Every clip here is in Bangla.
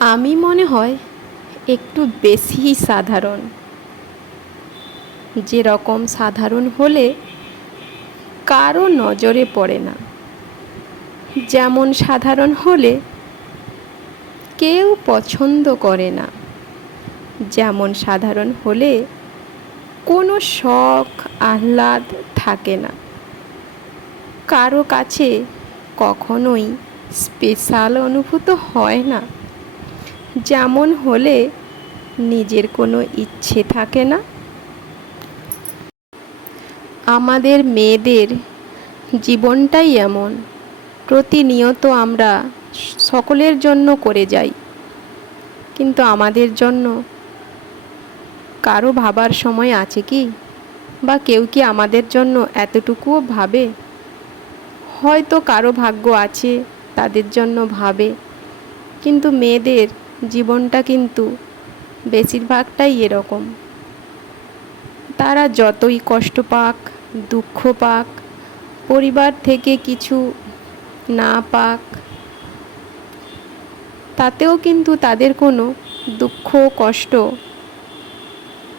আমি মনে হয় একটু বেশিই সাধারণ। যেরকম সাধারণ হলে কারও নজরে পড়ে না। যেমন সাধারণ হলে কেউ পছন্দ করে না। যেমন সাধারণ হলে কোনো শখ, আহ্লাদ থাকে না। কারও কাছে কখনোই স্পেশাল অনুভূত হয় না। যেমন হলে নিজের কোনো ইচ্ছে থাকে না। আমাদের মেয়েদের জীবনটাই এমন, প্রতিনিয়ত আমরা সকলের জন্য করে যাই, কিন্তু আমাদের জন্য কারও ভাবার সময় আছে কি? বা কেউ কি আমাদের জন্য এতটুকুও ভাবে? হয়তো কারও ভাগ্য আছে, তাদের জন্য ভাবে, কিন্তু মেয়েদের জীবনটা কিন্তু বেশিরভাগটাই এরকম। তারা যতই কষ্ট পাক, দুঃখ পাক, পরিবার থেকে কিছু না পাক, তাতেও কিন্তু তাদের কোনো দুঃখ, কষ্ট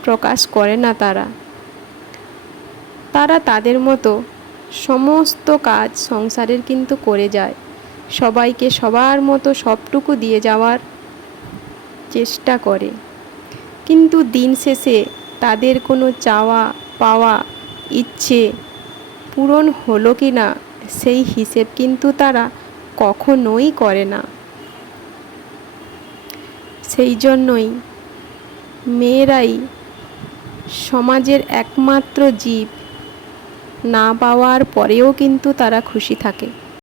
প্রকাশ করে না তারা। তারা তাদের মতো সমস্ত কাজ সংসারের কিন্তু করে যায়। সবাইকে সবার মতো সবটুকু দিয়ে যাওয়ার চেষ্টা করে। কিন্তু দিন শেষে তাদের কোনো চাওয়া, পাওয়া, ইচ্ছে পূরণ হলো কি না, সেই হিসেব কিন্তু তারা কখনোই করে না। সেই জন্যই মেয়েরাই সমাজের একমাত্র জীব না পাওয়ার পরেও কিন্তু তারা খুশি থাকে।